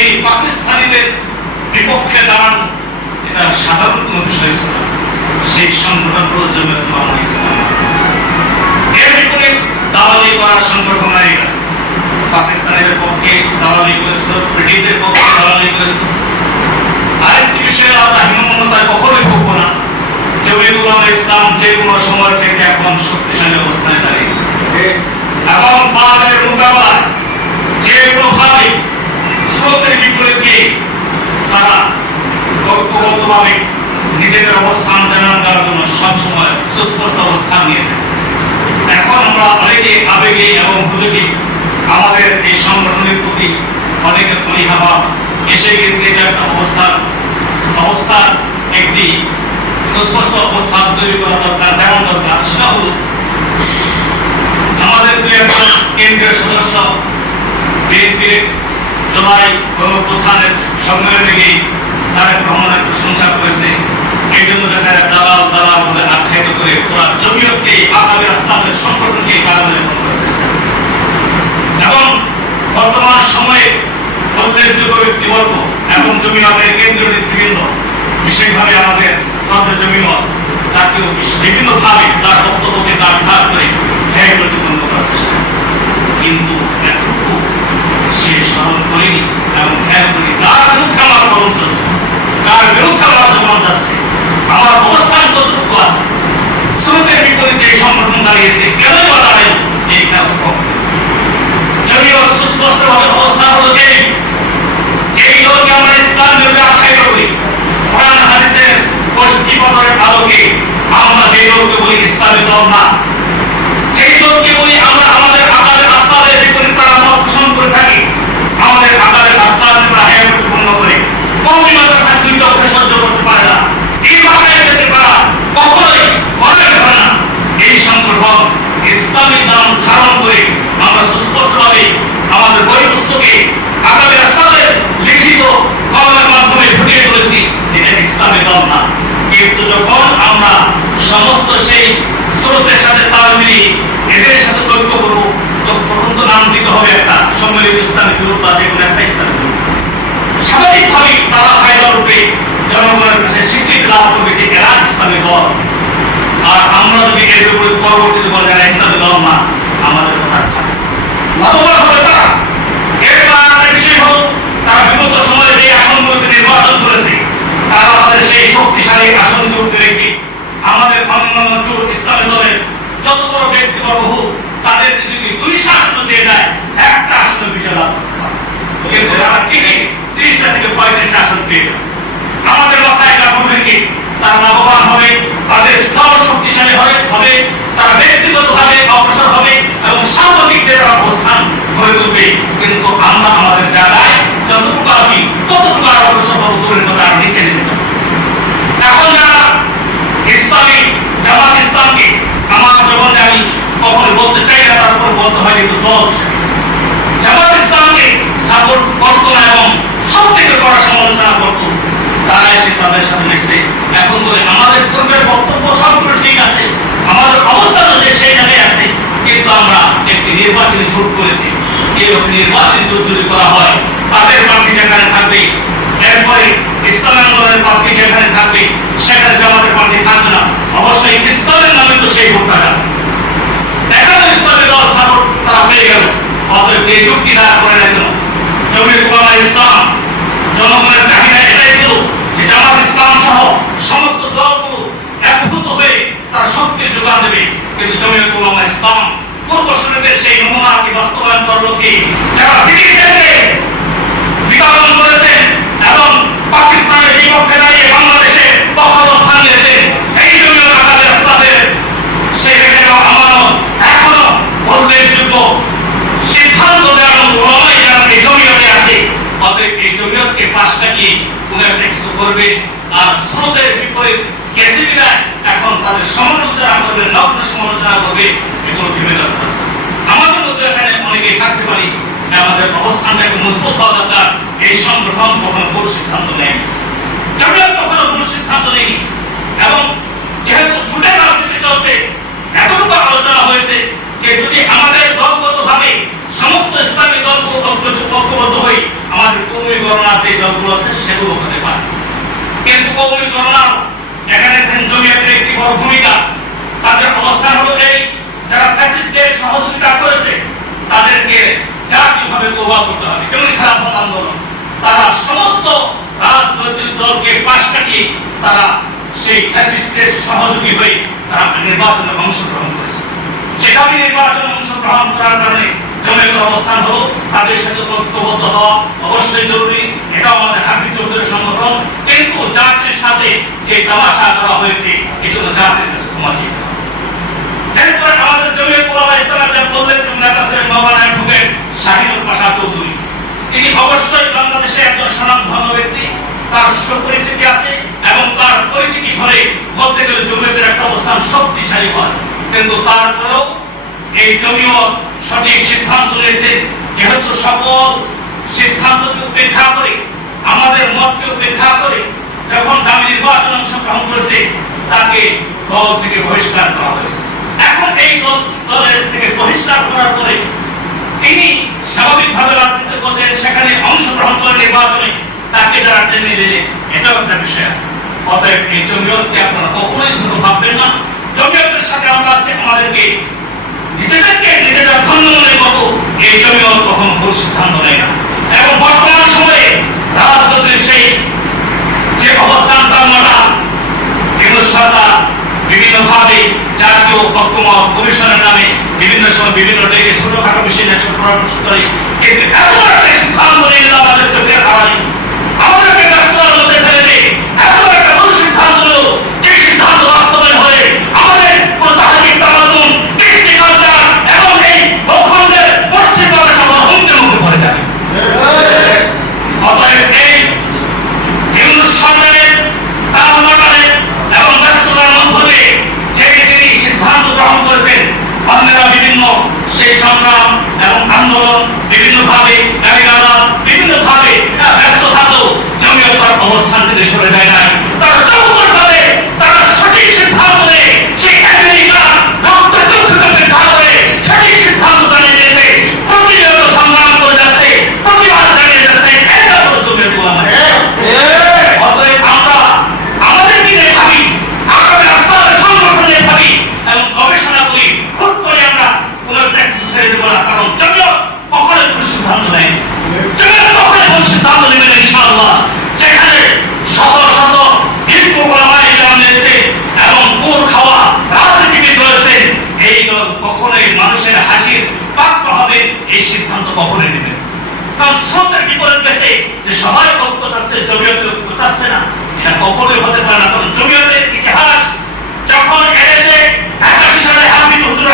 সেই পাকিস্তানিদের বিপক্ষে দাঁড়ানো এটা সাধারণ কোনো বিষয় ছিল সেই সংগঠন হলো জমিয়ত উলামা ইসলাম। এর বিপরীত দালালি করার সংগঠন নাই পাকিস্তানের পক্ষে দালালি করেছিল ব্রিটিশদের পক্ষে দালালি করেছিল। আরেকটি বিষয় আমরা হীনমন্যতায় কখনোই ভুগবো না। উলামা ইসলাম যে কোনো সময় থেকে এখন শক্তিশালী অবস্থানে দাঁড়িয়েছে। এবং তাদের মোকাবেলায় যে কোনোভাবে স্রোতের বিপরীতে তারা ঐক্যবদ্ধভাবে নিজেদের অবস্থান জন্য সবসময় সুস্পষ্ট অবস্থান নিয়ে এখন আমরা অনেকে আবেগে এবং হুজুগে আমাদের এই সংগঠনের প্রতি অনেকে অনীহাভাব এসে গেছে এটা একটা অবস্থান। অবস্থার একটি সুস্পষ্ট অবস্থান তৈরি করা দরকার যেমন দরকার। সেটা হলো আমাদের দুই একজন কেন্দ্রীয় সদস্য বিএনপির জুলাই গণপ্রধানের সম্মেলনে গিয়ে তারেক রহমানের প্রশংসা করেছে। বিভিন্নভাবে তার বক্তব্যকে তার ছাড় কিন্তু সে স্মরণ করেনি এবং খেয়াল করি কার বিরুদ্ধে আমার কলম চলছে? জমা যাচ্ছে? আমার অবস্থান কতটুকু আছে? স্রোতের বিপরীতে এই সংগঠন দাঁড়িয়েছে। কেনই বা দাঁড়ায় এই খেয়াল যদিও সুস্পষ্টভাবে অবস্থান হলো যে, যেই দলকে আমরা ইসলাম বিরুদ্ধে আখ্যায়িত করি, কোরআন হাদিসের গোষ্ঠী পতনের আলোকে আমরা যে দলকে বলি ইসলামী দল না, সেই দলকে বলি আমরা আমাদের আকারের আস্থাদের বিপরীত তারা মত পোষণ করে থাকি আমাদের আকারের আস্থার তারা হ্যাঁ পূর্ণ করে কৌমি মাদ্রাসা দুই দলকে সহ্য করতে পারে না এই ভাষায় যেতে পারা কখনোই ঘরে হয় না এই সংগঠন ইসলামী নাম ধারণ করে আমরা সুস্পষ্টভাবে আমাদের বই পুস্তকে আগামী রাস্তাদের লিখিত কলমের মাধ্যমে ফুটিয়ে তুলেছি এটা ইসলামী দল না কিন্তু যখন আমরা সমস্ত সেই স্রোতের সাথে তাল মিলিয়ে এদের সাথে ঐক্য করব তো প্রথম তো নাম দিতে হবে সম্মিলিত ইসলামী গ্রুপ বা যে কোনো একটা ইসলামী গ্রুপ স্বাভাবিকভাবেই তারা ফায়দা রূপে জনগণের কাছে স্বীকৃতি লাভ করবে যে এরা ইসলামী দল আর আমরা যদি এর উপরে পরবর্তীতে বলা যায় ইসলামী দল না, আমাদের কথা থাকে হবে তারা। এরপর আরেকটা বিষয় হলো, তারা বিগত সময়ে যে আসনগুলোকে নির্বাচন করেছে, তারা আমাদের সেই শক্তিশালী আসনগুলোকে রেখে আমাদের অন্যান্য জোর ইসলামী দলের যত বড় ব্যক্তিবর্গ হোক তাদেরকে যদি দুইশো আসন দিয়ে দেয় একটা আসন বিজয় লাভ করতে পারে কিন্তু হবে হবে হবে হবে আমরা যতটুকু আছি, ততটুকু অগ্রসর হব দূরের নিচে নিতে পারব। এখন আমার যখন আমি কখনো বলতে চাই না তার উপর বলতে হয় কিন্তু দল হিসেবে। জামাত ইসলামকে সাপোর্ট করতো না এবং সব থেকে করা সমালোচনা করতো তারা এসে তাদের সাথে মিশছে এখন বলে আমাদের পূর্বের বক্তব্য সবগুলো ঠিক আছে। আমাদের অবস্থান যে সেই জায়গায় আছে। কিন্তু আমরা একটি নির্বাচনী জোট করেছি। এরকম নির্বাচনী জোট যদি করা হয়, তাদের প্রার্থী যেখানে থাকবে, এরপরে ইসলাম আন্দোলনের প্রার্থী যেখানে থাকবে, সেখানে জামাতের প্রার্থী থাকবে না। অবশ্যই ইসলামের নামে তো সেই ভোটটা যাবে দেখা গেল ইসলামের দল সাপোর্ট তারা পেয়ে গেল অতএব এই যুক্তি দাঁড় করে না কেন জমির কুমার ইসলাম জনগণের চাহিদা এটাই ছিল যে জামাত ইসলাম সহ সমস্ত দলগুলো একভূত হয়ে তারা শক্তির যোগান দেবে কিন্তু জমির কুমার ইসলাম পূর্বসূরীদের সেই নমুনাকে বাস্তবায়ন করল কি যারা ব্রিটিশদেরকে বিতরণ করেছেন এবং পাকিস্তানের বিপক্ষে দাঁড়িয়ে বাংলাদেশে অবস্থান নিয়েছেন এই জন্য আমাদের রাস্তাদের সেখানে আমানত এখনও উল্লেখযোগ্য সিদ্ধান্ত দেওয়ার ওলামাই যারা এই জমিয়তে আছে অতএব এই জমিয়তকে পাশ কাটিয়ে কোনো একটা কিছু করবে আর স্রোতের বিপরীত কেসিবিরা এখন তাদের সমালোচনা করবে নগ্ন সমালোচনা করবে এগুলো ভেবে দরকার আমাদের মধ্যে এখানে অনেকেই থাকতে পারি আমাদের অবস্থানটা একটু মজবুত হওয়া দরকার এই সংগঠন কখনো ভুল সিদ্ধান্ত নেয় জমিয়ত কখনো ভুল সিদ্ধান্ত নেয়নি এবং যেহেতু জুটের রাজনীতি চলছে এতটুকু আলোচনা হয়েছে যে যদি আমাদের দলগত ভাবে সমস্ত ইসলামী দলগুলো ঐক্যবদ্ধ হই আমাদের কৌমি গণ তোবা করতে হবে যেমন খেলাফত আন্দোলন তারা সমস্ত রাজনৈতিক দলকে পাশ কাটিয়ে তারা সেই ফ্যাসিস্টের সহযোগী হয়ে তারা নির্বাচনে অংশগ্রহণ করেছে যেখানে বাংলাদেশে একজন স্বনামধন্য ব্যক্তি। তার পরিচিতি ধরে বলতে গেলে একটা অবস্থান শক্তিশালী হয়। কিন্তু তারপরেও এই জমিয়ত সঠিক সিদ্ধান্ত নিয়েছে যেহেতু সকল সিদ্ধান্তকে উপেক্ষা করে, আমাদের মতকে উপেক্ষা করে যখন দামি নির্বাচন অংশগ্রহণ করেছে, তাকে দল থেকে বহিষ্কার করা হয়েছে। এখন এই দলের থেকে বহিষ্কার করার পরে তিনি স্বাভাবিকভাবে রাজনীতি করলেন সেখানে অংশগ্রহণ করে নির্বাচনে তাকে যারা টেনে দিলেন এটাও একটা বিষয় আছে। অতএব এই জমিয়তকে আপনারা কখনোই ছোট ভাববেন না। জমিয়তের সাথে আমরা আছি, আমাদেরকে নিজেদেরকে নিজেদের ধন্য মনে করব। এই জমিয়ত কখনো ভুল সিদ্ধান্ত নেয় না। এবং বর্তমান সময়ে রাজনৈতিক সেই যে অবস্থান তার কেন্দ্র সরকার বিভিন্নভাবে জাতীয় ঐক্যমত কমিশনের নামে বিভিন্ন সময় বিভিন্ন ডেকে ছোটখাটো বিষয় নিয়ে এসব পরামর্শ করে কিন্তু বড় একটা সিদ্ধান্ত নিয়ে নিল আমাদের চোখের হারাই আমাদেরকে ব্যস্ততার মধ্যে ফেলে দিয়ে এত বড় একটা ভুল সিদ্ধান্ত নিল যে সিদ্ধান্ত বাস্তবায়ন হয়ে আমাদের পুরো তাহাজিক তামাদ্দুন কৃষ্টি কালচার এবং এই ভূখণ্ডের পশ্চিম বাংলা সব হুমকির মুখে পড়ে যাবে অতএব এই হিন্দু সরকারের তার মডালে এবং ব্যস্ততার মধ্যে যে তিনি সিদ্ধান্ত গ্রহণ করেছেন অন্যরা বিভিন্ন সেই সংগ্রাম এবং আন্দোলন বিভিন্ন ভাবে বিভিন্ন ভাবে ব্যস্ত থাকলেও জমিয়ত তার অবস্থান থেকে সরে যায় নাই তারা চৌকর ভাবে তারা সঠিক সিদ্ধান্ত নেয় সেই আমেরিকা রক্ত চক্ষুকে ঢালে সঠিক সিদ্ধান্ত জানিয়ে দিয়েছে প্রতিনিয়ত সংগ্রাম করে যাচ্ছে প্রতিবাদ জানিয়ে যাচ্ছে এটা হলো জমিয়ত গোলাম অতএব আমরা আমাদের দিনে ভাবি আগামী রাস্তার সংগঠনে ভাবি এবং গবেষণা করি খুব করে আমরা কোন একটা কিছু ছেড়ে দেবো না কারণ জমিও কখনোই কোনো সিদ্ধান্ত নেয় জমিও কখনোই কোনো সিদ্ধান্ত নেবে না ইনশাআল্লাহ যেখানে শত শত হিন্দু ওলামায়ে ইসলাম রয়েছে এবং কুর খাওয়া রাজনীতিবিদ রয়েছে এই দল কখনোই মানুষের হাসির পাত্র হবে নেবে না। কারণ সত্যের বিপরীত গেছে যে সবাই ঐক্য জমিয়তে ঐক্য না। এটা কখনোই হতে পারে না। কারণ জমিয়তের ইতিহাস, যখন একাশি সালে হুজুর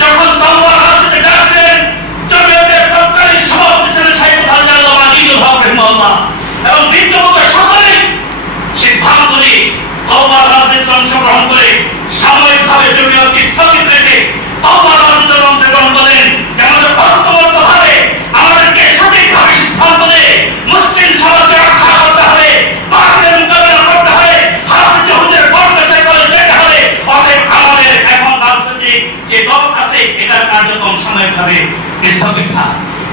যখন ডাকলেন জমিয়তের তৎকালীন সভাপতি ছিলেন সাইফুল হাজার আজিজুল হক এবং বিদ্যমান সকলেই অংশগ্রহণ করে সাময়িকভাবে জমিয়তকে স্থগিত রেখে তওবা রাজনীতিতে অংশগ্রহণ করেন যে আমাদের ঐক্যবদ্ধভাবে আমাদেরকে সঠিকভাবে সিদ্ধান্ত নিয়ে মুসলিম সমাজকে রক্ষা করতে হবে বাকিদের মোকাবেলা করতে হবে হাফিজ হুজুরের কর্মসূচি করে যেতে হবে অতএব আমাদের এখন রাজনৈতিক যে দল আছে এটার কার্যক্রম সাময়িকভাবে স্থগিত থাক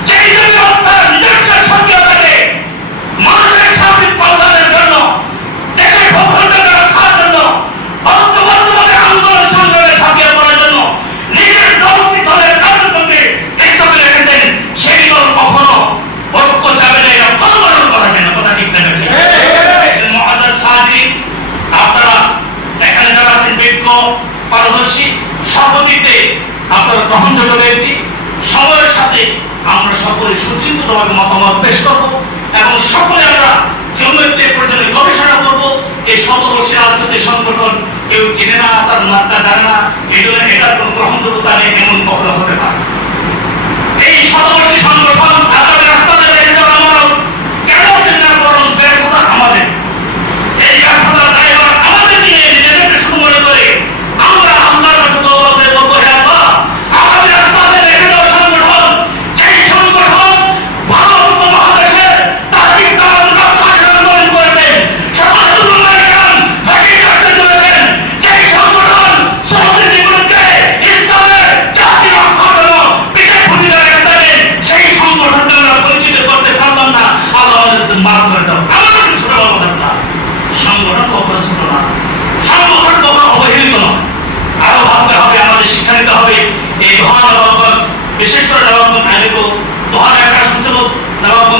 যেই জন্য তার নিজস্ব সক্রিয়তাকে মানুষের সামনে পালনের জন্য দেশের ভূখণ্ডকে রক্ষার জন্য ঐক্যবদ্ধভাবে আন্দোলন সংগ্রামে ঝাঁপিয়ে পড়ার জন্য নিজের দলকে দলের কার্যক্রমকে স্থগিত রেখেছেন সেই দল কখনো ঐক্য যাবে না এটা পরিবর্তন করা যায় না কথা ঠিক না ঠিক মহাদার সাহায্যে আপনারা এখানে যারা আছেন বিজ্ঞ পারদর্শী সর্বদিকে আপনারা গ্রহণযোগ্য ব্যক্তি সময়ের সাথে আমরা সকলে সুচিন্তিতভাবে মতামত পেশ করব এবং সকলে আমরা জমিতে প্রয়োজনে গবেষণা করব এই রাজনৈতিক সংগঠন কেউ চিনে না, তার মাত্রা জানে না, এই জন্য এটার কোনো গ্রহণযোগ্যতা নেই, এমন কখনো হতে পারে। এই শতবর্ষী সংগঠন আপনার রাস্তাতে কেন চিন্তা করুন? ব্যর্থতা আমাদের। এই ব্যর্থতার দায়ভার আমাদের নিয়ে নিজেদেরকে শুরু মনে করে আমরা আল্লাহর কাছে তওবা করে বলব হে আল্লাহ আগামী রাস্তাতে রেখে যাওয়া সংগঠন যেই সংগঠন ভারত উপমহাদেশের তাহিক তামাম রক্ষা আন্দোলন করেছেন সমাজুল আমেরিকান হাসির রাখতে চলেছেন যেই সংগঠন সমাজের বিরুদ্ধে ইসলামের জাতি রক্ষার জন্য বিশেষ ভূমিকা রেখে থাকেন সেই সংগঠন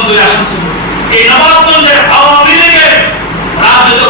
দুই আসন ছিল এই নবাবগঞ্জের আওয়ামী লীগের রাজনৈতিক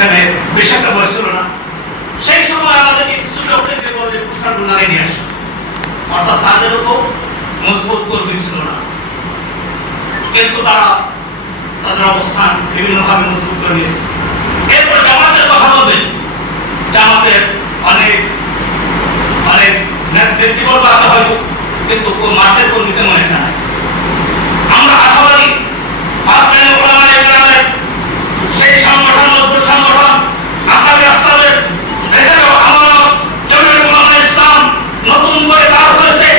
সেখানে বেশ একটা বয়স ছিল না, সেই সময় আমাদেরকে কিছু বলে নিয়ে অর্থাৎ তাদেরও খুব মজবুত কর্মী ছিল না। কিন্তু তারা তাদের অবস্থান বিভিন্নভাবে মজবুত করে নিয়েছে। এরপর জামাতের কথা জামাতের অনেক অনেক নেতৃবর্গ কিন্তু মাঠের কর্মীতে মনে নাই আমরা আশাবাদী ওলামায়ে কেরামের সেই সংগঠন মজবুত সংগঠন আকাবি আস্তাদের এটাও আমানত জমির উলামা ইসলাম নতুন করে দাঁড় হয়েছে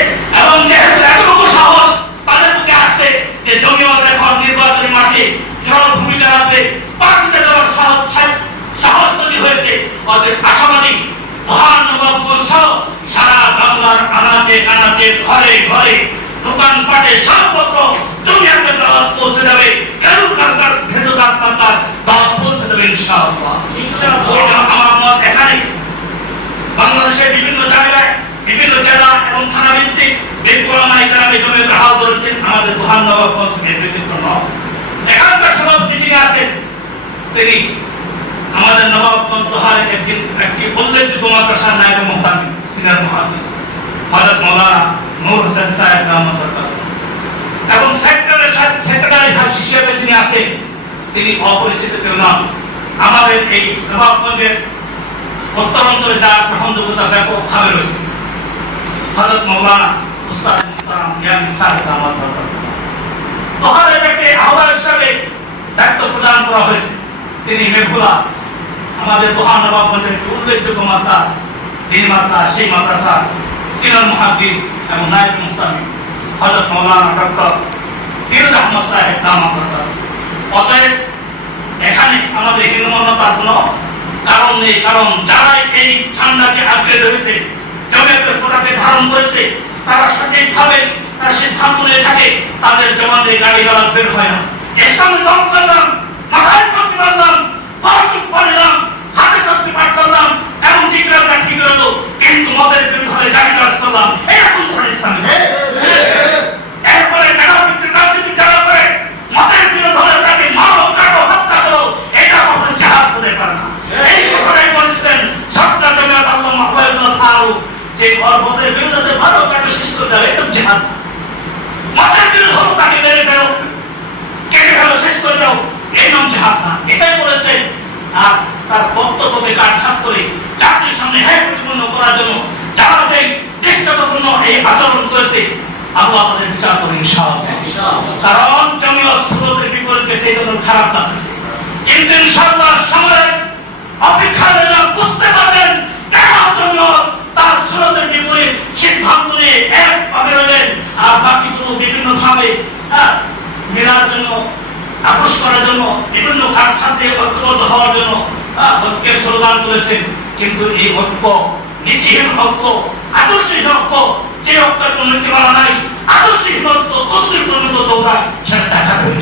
এবং যেহেতু এতটুকু সাহস তাদের বুকে আসছে যে জমিয়ত এখন নির্বাচনী মাঠে জোরালো ভূমিকা রাখবে প্রার্থীতে দেওয়ার সাহস সাহস তৈরি হয়েছে ওদের আশাবাদী মহান নবাবগঞ্জ সহ সারা বাংলার আনাচে কানাচে ঘরে ঘরে দোকান পাটে সর্বত্র জমিয়াতের দাওয়াত পৌঁছে যাবে কেউ কারকার ভেতর পাতার দাওয়াত পৌঁছে দেবে ইনশাআল্লাহ ওইটা আমার মত এখানে বাংলাদেশের বিভিন্ন জায়গায় বিভিন্ন জেলা এবং থানা ভিত্তিক বেকুলামাই গ্রামে জমে গ্রাহক করেছেন আমাদের দোহান নবাবগঞ্জ নেতৃত্ব নয় এখানকার সভাপতি যিনি আছেন তিনি আমাদের নবাবগঞ্জ দোহারের একজন একটি উল্লেখযোগ্য মাদ্রাসার নায়ক মোহতামি সিনিয়র মহাদিস হযরত মাওলানা নূর হোসেন সাহেব রহমত এবং সেক্রেটারি সেক্রেটারি হিসেবে যিনি আছেন তিনি অপরিচিত কেউ নন। আমাদের এই নবাবগঞ্জের উত্তর অঞ্চলে যার গ্রহণযোগ্যতা ব্যাপকভাবে রয়েছে মুহতারাম ইয়ামি সাহেব দোহারের ব্যক্তি আহ্বায়ক হিসাবে দায়িত্ব প্রদান করা হয়েছে। তিনি মেঘুলা, আমাদের দোহান নবাবগঞ্জের একটি উল্লেখযোগ্য মাদ্রাস, দিন মাদ্রাস, সেই মাদ্রাসা সিনিয়র মুহাদ্দিস এবং নায়েব মুহতামি হযরত মাওলানা ডক্টর ফিরোজ আহমদ সাহেব আপনার অতএব কোনো কারণ নেই, কারণ যারা এই ঠান্ডাকে আঁকড়ে ধরেছে জমিয়তের পতাকে ধারণ করেছে, তারা সঠিকভাবে, তারা সিদ্ধান্ত নিয়ে থাকে, তাদের জমাতে গাড়ি গালাজ বের হয় না। ইসলামে দম করলাম, মাথায় টুপি বাঁধলাম পায়ে চুপ পারলাম হাতে পাঠ করলাম, এবং জিজ্ঞাসা ঠিক হলো। কিন্তু মদের বিরুদ্ধে গাড়ি গালাজ করলাম। এরকম ধরনের ইসলাম এরপরে মেধাবৃত্তি রাজনীতি যারা করে মতের বিরুদ্ধে তাকে মারো কাটো হত্যা করো এটা কখনো জাহাজ হতে পারে না এই কথাটাই বলেছিলেন সত্তা জমিয়ত আল্লাহ মাহবুবুল্লাহ ফারুক যে মতের বিরুদ্ধে ভালো কাটো শেষ করে দেবে এটা জাহাজ না মতের বিরুদ্ধে তাকে মেরে ফেলো কেটে ফেলো শেষ করে দাও এই নাম জাহাজ না এটাই বলেছেন আর তার বক্তব্যকে কাটছাট করে জাতির সামনে হ্যাঁ প্রতিপন্ন করার জন্য যারা যে দৃষ্টান্তপূর্ণ এই আচরণ করেছে আল্লাহ তাদের বিচার করে ইনশাআল্লাহ কারণ জমিয়ত স্রোতের বিপরীতে সেই জন্য খারাপ লাগছে কিন্তু ইনশাআল্লাহ সময় অপেক্ষা দিলাম বুঝতে পারবেন কেন জমিয়ত তার স্রোতের বিপরীত সিদ্ধান্ত নিয়ে এক ভাবে রইলেন আর বাকিগুলো বিভিন্ন ভাবে মেলার জন্য আপোষ করার জন্য বিভিন্ন কাজ সাথে ঐক্যবদ্ধ হওয়ার জন্য ঐক্যের স্লোগান তুলেছেন। কিন্তু এই ঐক্য নীতিহীন ঐক্য আদর্শহীন ঐক্য যে ঐক্যের কোনো নীতিমালা নাই আদর্শহীন ঐক্য কতদিন পর্যন্ত দৌড়ায় সেটা দেখা যাবে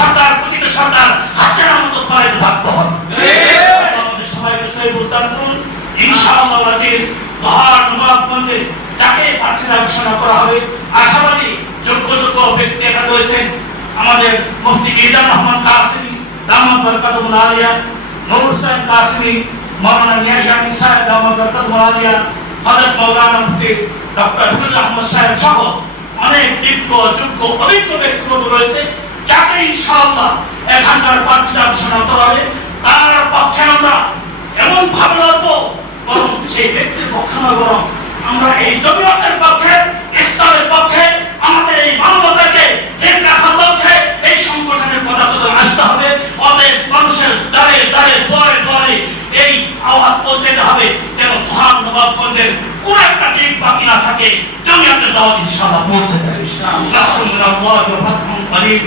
সরকার প্রতিটি সরকার হাসিনার মতো করে ভাগ্য হবে। আমাদের সবাইকে উদ্ধার করুন ইনশাআল্লাহ আজিজ মহান নবাবগঞ্জে যাকে প্রার্থীরা ঘোষণা করা হবে আশাবাদী যোগ্য যোগ্য ব্যক্তি এখানে রয়েছেন আমাদের মুফতি ইজাম রহমান কাসিমি দামাত বরকাতুল আলিয়া নূর হোসেন কাসিমি মাওলানা মিয়া ইয়ামি সাহেব দামাত বরকাতুল আলিয়া হযরত মাওলানা মুফতি ডক্টর ফিরোজ আহমদ সাহেব সহ অনেক যোগ্য যোগ্য অভিজ্ঞ ব্যক্তিবর্গ রয়েছে। যাকে ইনশাআল্লাহ। এখানকার ঘোষণা করা হবে তার পক্ষে আমরা এমন ভাবে লড়বো বরং সেই ব্যক্তির পক্ষে নয় বরং আমরা এই জমিয়তের পক্ষে ইসলামের পক্ষে আমাদের এই মানবতাকে ঠিক রাখার লক্ষ্যে এই সংগঠনের পদার্থ আসতে হবে। অতএব মানুষের দ্বারে দ্বারে দরে দরে এই আওয়াজ পৌঁছাতে হবে যেন মহান নবাবগঞ্জের কোন একটা দিক বাকি না থাকে। জমিয়তের দাওয়াত ইনশাআল্লাহ পৌঁছে ওয়া ফাতহুন করিব